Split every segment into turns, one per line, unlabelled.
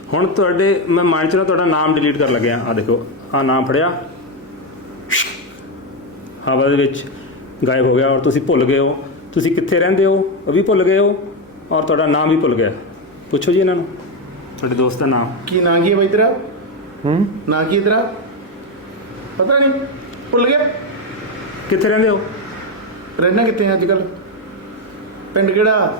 ਹੁਣ ਤੁਹਾਡੇ ਮੈਂ ਮਾਈਂਡ 'ਚ ਨਾ ਤੁਹਾਡਾ ਨਾਮ ਡਿਲੀਟ ਕਰਨ ਲੱਗਿਆ। ਆ ਦੇਖੋ, ਆ ਨਾਮ ਫੜਿਆ, ਹਵਾ ਦੇ ਵਿੱਚ ਗਾਇਬ ਹੋ ਗਿਆ। ਔਰ ਤੁਸੀਂ ਭੁੱਲ ਗਏ ਹੋ ਤੁਸੀਂ ਕਿੱਥੇ ਰਹਿੰਦੇ ਹੋ, ਉਹ ਵੀ ਭੁੱਲ ਗਏ ਹੋ, ਔਰ ਤੁਹਾਡਾ ਨਾਮ ਵੀ ਭੁੱਲ ਗਿਆ। ਪੁੱਛੋ ਜੀ ਇਹਨਾਂ ਨੂੰ ਤੁਹਾਡੇ ਦੋਸਤ ਦਾ ਨਾਮ
ਕੀ ਨਾਂ ਕੀ ਹੈ ਬਾਈ ਤੇਰਾ? ਨਾਂ ਕੀ ਹੈ ਤੇਰਾ? ਪਤਾ ਨਹੀਂ, ਭੁੱਲ ਗਿਆ।
ਕਿੱਥੇ ਰਹਿੰਦੇ ਹੋ,
ਰਹਿਣਾ ਕਿੱਥੇ ਅੱਜ ਕੱਲ, ਪਿੰਡ ਕਿਹੜਾ?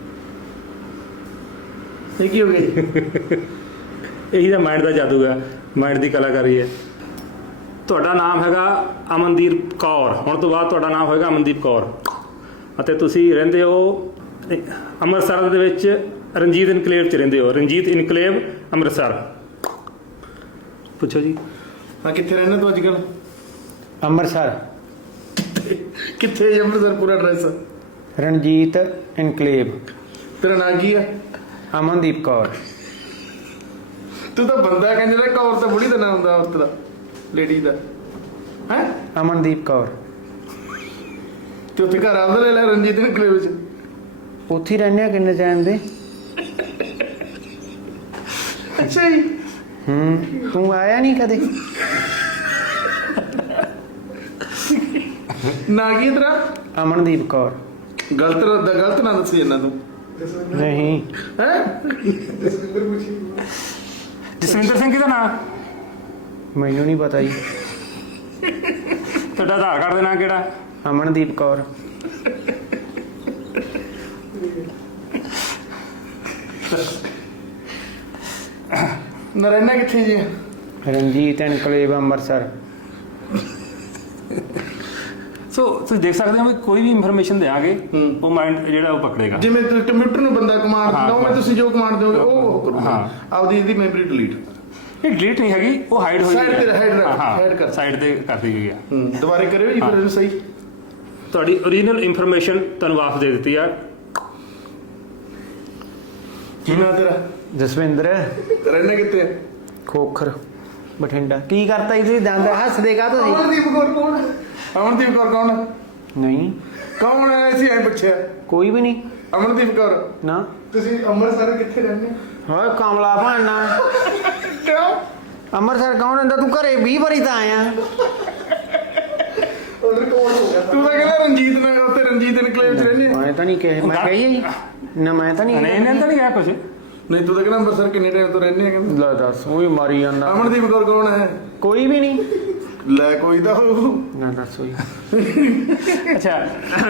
ਇਹ ਕੀ ਹੋ ਗਿਆ ਜੀ?
ਇਹੀ ਤਾਂ ਮਾਈਂਡ ਦਾ ਜਾਦੂ ਹੈ, ਮਾਈਂਡ ਦੀ ਕਲਾਕਾਰੀ ਹੈ। ਤੁਹਾਡਾ ਨਾਮ ਹੈਗਾ ਅਮਨਦੀਪ ਕੌਰ। ਹੁਣ ਤੋਂ ਬਾਅਦ ਤੁਹਾਡਾ ਨਾਮ ਹੋਏਗਾ ਅਮਨਦੀਪ ਕੌਰ, ਅਤੇ ਤੁਸੀਂ ਰਹਿੰਦੇ ਹੋ ਅੰਮ੍ਰਿਤਸਰ ਦੇ ਵਿੱਚ ਰਣਜੀਤ ਇਨਕਲੇਵ 'ਚ ਰਹਿੰਦੇ ਹੋ। ਰਣਜੀਤ ਇਨਕਲੇਵ ਅੰਮ੍ਰਿਤਸਰ। ਪੁੱਛੋ ਜੀ।
ਹਾਂ, ਕਿੱਥੇ ਰਹਿਣਾ ਤੂੰ ਅੱਜ ਕੱਲ?
ਅੰਮ੍ਰਿਤਸਰ।
ਕਿੱਥੇ ਹੈ ਅੰਮ੍ਰਿਤਸਰ ਪੂਰਾ ਐਡਰੈਸ?
ਰਣਜੀਤ ਇਨਕਲੇਵ।
ਤੇਰਾ ਨਾਂ ਕੀ ਹੈ?
ਅਮਨਦੀਪ ਕੌਰ।
ਤੂੰ ਤਾਂ ਬੰਦਾ ਕਹਿੰਦੇ ਨਾ, ਕੌਰ ਤਾਂ ਬੁੜੀ ਦਾ ਨਾਮ ਹੁੰਦਾ, ਔਰਤ ਦਾ, ਲੇਡੀ ਦਾ ਹੈ।
ਅਮਨਦੀਪ ਕੌਰ।
ਤੇ ਉੱਥੇ ਘਰ ਆਉਂਦਾ ਲੈ ਲੈ ਰਣਜੀਤ ਇਨਕਲੇਵ ਵਿੱਚ।
ਉੱਥੇ ਹੀ ਰਹਿੰਦੇ ਆ ਕਿੰਨੇ ਟਾਈਮ ਦੇ।
ਅੱਛਾ ਜੀ।
ਤੂੰ ਆਇਆ ਨਹੀਂ ਕਦੇ?
ਨਾਂ ਕੀ ਹੈ ਤੇਰਾ?
ਅਮਨਦੀਪ ਕੌਰ।
ਗਲਤ ਨਾ ਦੱਸੀ ਇਹਨਾਂ ਤੂੰ।
ਨਹੀਂ।
ਹੈ
ਜਸਵਿੰਦਰ ਸਿੰਘ ਕਿਹਦਾ ਨਾਮ?
ਮੈਨੂੰ ਨਹੀਂ ਪਤਾ ਜੀ।
ਤੁਹਾਡਾ ਆਧਾਰ ਕਾਰਡ ਦਾ ਨਾਮ ਕਿਹੜਾ?
ਅਮਨਦੀਪ ਕੌਰ।
ਨਾ ਰਹਿਣਾ ਕਿੱਥੇ ਜੀ?
ਰਣਜੀਤ ਇਨਕਲੇਵ ਅੰਮ੍ਰਿਤਸਰ।
ਸੋ ਤੁਸੀਂ ਦੇਖ ਸਕਦੇ ਹੋ ਵੀ ਕੋਈ ਵੀ ਇਨਫੋਰਮੇਸ਼ਨ ਦੇਾਂਗੇ ਉਹ ਮਾਈਂਡ ਜਿਹੜਾ ਉਹ ਪਕੜੇਗਾ।
ਜਿਵੇਂ ਕੰਪਿਊਟਰ ਨੂੰ ਬੰਦਾ ਕਮਾਂਡ ਦਿੰਦਾ, ਉਵੇਂ ਤੁਸੀਂ ਜੋ ਕਮਾਂਡ ਦਿਓਗੇ ਉਹ ਕਰੂਗਾ।
ਹਾਂ।
ਆਪਦੀ ਇਹਦੀ ਮੈਮਰੀ ਡਿਲੀਟ।
ਇਹ ਡਿਲੀਟ ਨਹੀਂ ਹੈਗੀ, ਉਹ ਹਾਈਡ ਹੋਈ
Side ਤੇ hide ਰੱਖ,
ਹਾਂ,
hide ਕਰ।
ਸਾਈਡ ਤੇ ਕਰਦੀ ਗਈ ਹੈ।
ਦੁਬਾਰੇ ਕਰਿਓ ਜੀ ਫਿਰ ਇਹਨੂੰ ਸਹੀ।
ਤੁਹਾਡੀ ਓਰੀਜਨਲ ਇਨਫੋਰਮੇਸ਼ਨ ਤੁਹਾਨੂੰ ਵਾਪਸ ਦੇ ਦਿੱਤੀ ਆ।
ਕੀ ਨਾਂ ਤੇਰਾ?
ਜਸਵਿੰਦਰ।
ਰਹਿਣਾ ਕਿੱਥੇ ਹੈ?
ਖੋਖਰ ਬਠਿੰਡਾ। ਕੀ ਕਰਤਾ ਜੀ ਦੰਦ ਹੱਸਦੇ ਕਾ ਤੁਸੀਂ?
ਅਮਨਦੀਪ ਕੌਰ ਕੌਣ? ਅਮਨਦੀਪ ਕੌਰ ਕੌਣ?
ਨਹੀਂ,
ਕੌਣ ਹੈ? ਅਸੀਂ ਐਂ ਪੁੱਛਿਆ।
ਕੋਈ ਵੀ ਨਹੀਂ।
ਅਮਨਦੀਪ ਕੌਰ।
ਨਾ।
ਤੁਸੀਂ ਅੰਮ੍ਰਿਤਸਰ ਕਿੱਥੇ ਰਹਿੰਦੇ?
ਹੋਏ ਕਮਲਾ ਭਾਣਾ।
ਕਿਉਂ?
ਅੰਮ੍ਰਿਤਸਰ ਕੌਣ ਹੁੰਦਾ? ਤੂੰ ਘਰੇ 20 ਵਾਰੀ ਤਾਂ ਆਇਆ।
ਤੂੰ ਤਾਂ ਕਹਿੰਦਾ ਰਣਜੀਤ ਨਗਰ, ਉੱਥੇ ਰਣਜੀਤ ਇਨਕਲੇਵ ਚ ਰਹਿੰਦੇ ਆ।
ਮੈਂ ਤਾਂ ਨਹੀਂ ਕਹੇ, ਮੈਂ ਕਹੀ ਜੀ ਨਾ, ਮੈਂ ਤਾਂ ਨਹੀਂ।
ਨਹੀਂ ਇਹਨਾਂ ਤਾਂ ਨਹੀਂ ਗਿਆ ਕੁਝ।
ਨਹੀਂ, ਤੂੰ ਤਾਂ ਕਹਿੰਦਾ ਅੰਮ੍ਰਿਤਸਰ ਕਿੰਨੇ ਟਾਈਮ ਤੋਂ ਰਹਿੰਦੇ ਆ ਕਹਿੰਦਾ।
ਲੈ ਦੱਸ, ਉਹ ਵੀ ਮਾਰੀ ਜਾਂਦਾ।
ਅਮਨਦੀਪ ਕੌਰ ਕੌਣ ਹੈ?
ਕੋਈ ਵੀ ਨਹੀਂ।
ਲੈ ਕੋਈ ਤਾਂ ਹੋਊ।
ਨਾ ਦੱਸੋ ਜੀ।
ਅੱਛਾ